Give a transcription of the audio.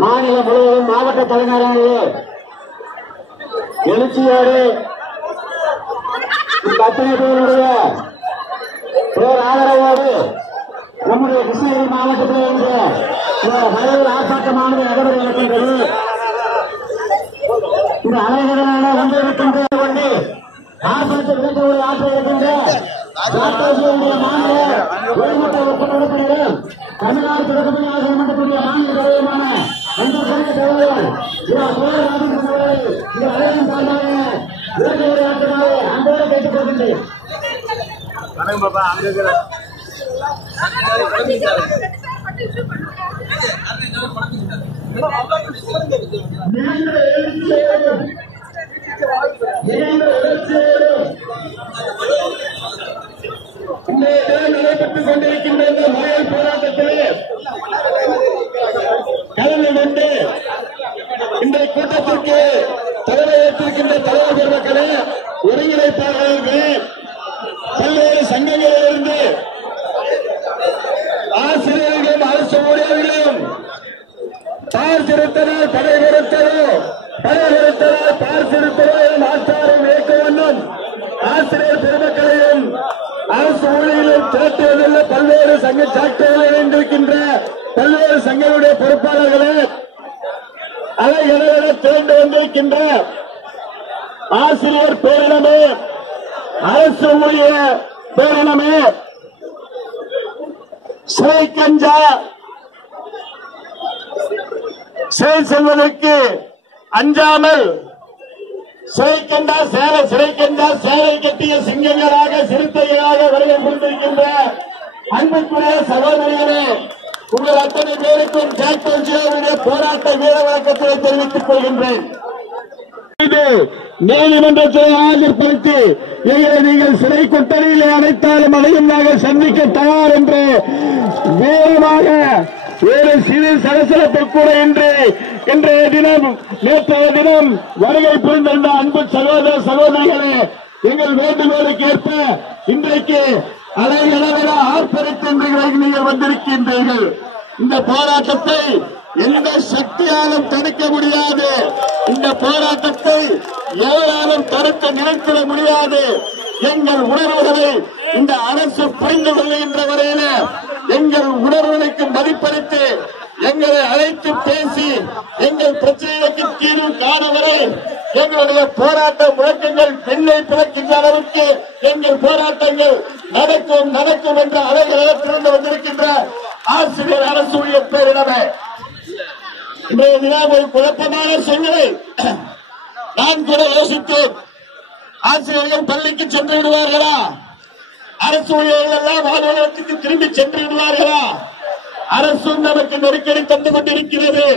மாநிலம் முழுவதும் மாவட்ட தலைநகரங்களிலே எழுச்சியோடு அத்தனை பேருடைய பேர் ஆதரவோடு நம்முடைய கிருஷ்ணகிரி மாவட்டத்தில் இன்று வயது ஆர்ப்பாட்டமானது நடைபெற இருக்கின்றது. இந்த அலைகளான வந்திருக்கின்ற கொண்டு ஆர்ப்பாட்ட விளக்கங்களை ஆற்ற இருக்கின்ற மாநில உயர்மட்ட உறுப்பினரும் தமிழ்நாடு தொடர்பு ஆசிரியமன்றத்துடைய மாநில தலைவருமான அன்புக்குரிய தலைவர் இந்த அலையின் சார்பாக விளக்க உரையாற்றுமாறு அன்போடு கேட்டுக் கொள்கின்றேன். நடைபெற்றுக் கொண்டிருக்கின்ற இந்த மறியல் போராட்டத்திலே கலந்து கொண்டு இந்த கூட்டத்திற்கு தலைமையேற்றிருக்கின்ற தலைவர் பெருமக்களே, ஒருங்கிணைப்பாளர்களே, பல்வேறு சங்கங்களிலிருந்து ஆசிரியர்களும் அரசு ஊழியர்களும் பார்த்திருத்தனால் படைபெறுத்ததோ படைபெறுத்ததால் பார்த்திருத்ததோ என ஆச்சாரம் இயக்கவண்ணும் ஆசிரியர் பெருமக்களையும் அரசு ஊழியர்களும் திரட்டுவதில் பல்வேறு சங்க சாட்சிகள் இணைந்திருக்கின்ற பல்வேறு சங்கங்களுடைய பொறுப்பாளர்களே, அலைகளை திரண்டு வந்திருக்கின்ற ஆசிரியர் பேரினமே, அரசு ஊழியர் பேரினமே, சிறை கஞ்சா சிறை செல்வதற்கு அஞ்சாமல் சிறை கண்டா சேலை கட்டிய சிங்கங்களாக சிறுத்தைகளாக வருகை புரிந்திருக்கின்ற அன்புக்குரிய சகோதரிகளே, உங்கள் அத்தனை பேருக்கும் ஜாக்டோஜியோவுடைய போராட்ட வீர வழக்கத்தை தெரிவித்துக் கொள்கின்றேன். நீதிமன்றத்தை ஆஜர்படுத்தி எங்களை நீங்கள் சிறை கொட்டடியிலே அடைத்தாலும் அதையும் நாங்கள் சந்திக்க தயார் என்று வீரமாக ஒரு சிறு சலசலப்பு கூட இன்றைய தினம் நேற்றைய தினம் வருகை புரிந்திருந்த அன்பு சகோதர சகோதரிகளே, எங்கள் வேண்டுகோளுக்கு ஏற்ப இன்றைக்கு அலைகளவில் ஆர்ப்பரித்து நீங்கள் வந்திருக்கின்றீர்கள். இந்த போராட்டத்தை எந்த சக்தியாலும் தடுக்க முடியாது. இந்த போராட்டத்தை எவராலும் தடுக்க நினைத்திட முடியாது. எங்கள் உணர்வுகளை இந்த அரசு புரிந்து கொள்கின்ற வரையில எங்கள் உணர்வுகளுக்கு மதிப்பளித்து எங்களை அழைத்து பேசி எங்கள் பிரச்சனைகளுக்கு தீர்வு காண வரை எங்களுடைய போராட்ட முழக்கங்கள் பெண்ணை பிறக்கின்ற அளவுக்கு எங்கள் போராட்டங்கள் நடக்கும் என்ற அலைகளிடத்திலிருந்து வந்திருக்கின்ற ஆசிரியர் அரசு ஊழியர் பேரிடமே, இன்றைய தினம் ஒரு குழப்பமான சூழ்நிலை. நான் கூட யோசித்தேன், ஆசிரியர்கள் பள்ளிக்கு சென்று விடுவார்களா, அரசு ஊழியர்கள் எல்லாம் அலுவலகத்துக்கு திரும்பி சென்று விடுவார்களா? அரசும் நமக்கு நெருக்கடி தந்து கொண்டிருக்கிறது.